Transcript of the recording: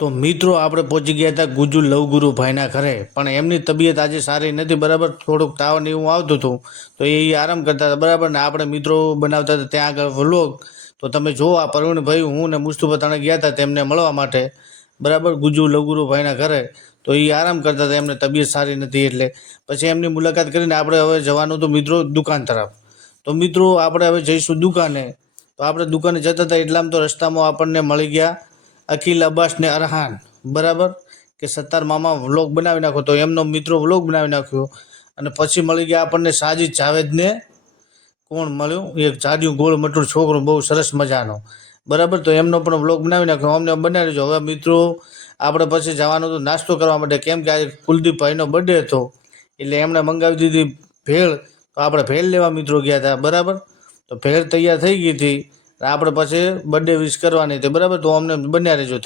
તો મિત્રો આપણે પહોંચી ગયા હતા ગુજુ લવગુરુ ભાઈના ઘરે, પણ એમની તબિયત આજે સારી નથી. બરાબર, થોડુંક તાવ ને એવું આવતું હતું, તો એ આરામ કરતા હતા. બરાબર ને આપણે મિત્રો બનાવતા હતા ત્યાં આગળ વ્લોગ. તો તમે જુઓ, આ પ્રવીણભાઈ, હું ને મુસ્તુફા ત્રણે ગયા હતા તેમને મળવા માટે. બરાબર, ગુજુ લવગુરુ ભાઈના ઘરે. તો એ આરામ કરતા હતા, એમને તબિયત સારી નથી એટલે. પછી એમની મુલાકાત કરીને આપણે હવે જવાનું હતું મિત્રો દુકાન તરફ. તો મિત્રો આપણે હવે જઈશું દુકાને. તો આપણે દુકાને જતા હતા એટલામાં તો રસ્તામાં આપણને મળી ગયા અખિલ, અબ્બાસ ને અરહાન. બરાબર, કે સત્તાર મામા વ્લોગ બનાવી નાખો, તો એમનો મિત્રો વ્લોગ બનાવી નાખ્યો. અને પછી મળી ગયા આપણને સાજિદ જાવેદને. કોણ મળ્યું? એક જાડિયું ગોળ મટુર છોકરો, બહુ સરસ મજાનો. બરાબર, તો એમનો પણ વ્લોગ બનાવી નાખ્યો. અમને બનાવી દેજો. હવે મિત્રો આપણે પછી જવાનું હતું નાસ્તો કરવા માટે, કેમ કે આજે કુલદીપભાઈનો બર્થડે હતો એટલે એમણે મંગાવી દીધી ભેળ. તો આપણે ભેળ લેવા મિત્રો ગયા હતા. બરાબર, તો ભેળ તૈયાર થઈ ગઈ હતી. આપણે પછી બર્થડે વિશ કરવાની હતી. બરાબર, તો અમને બન્યા રહેજો.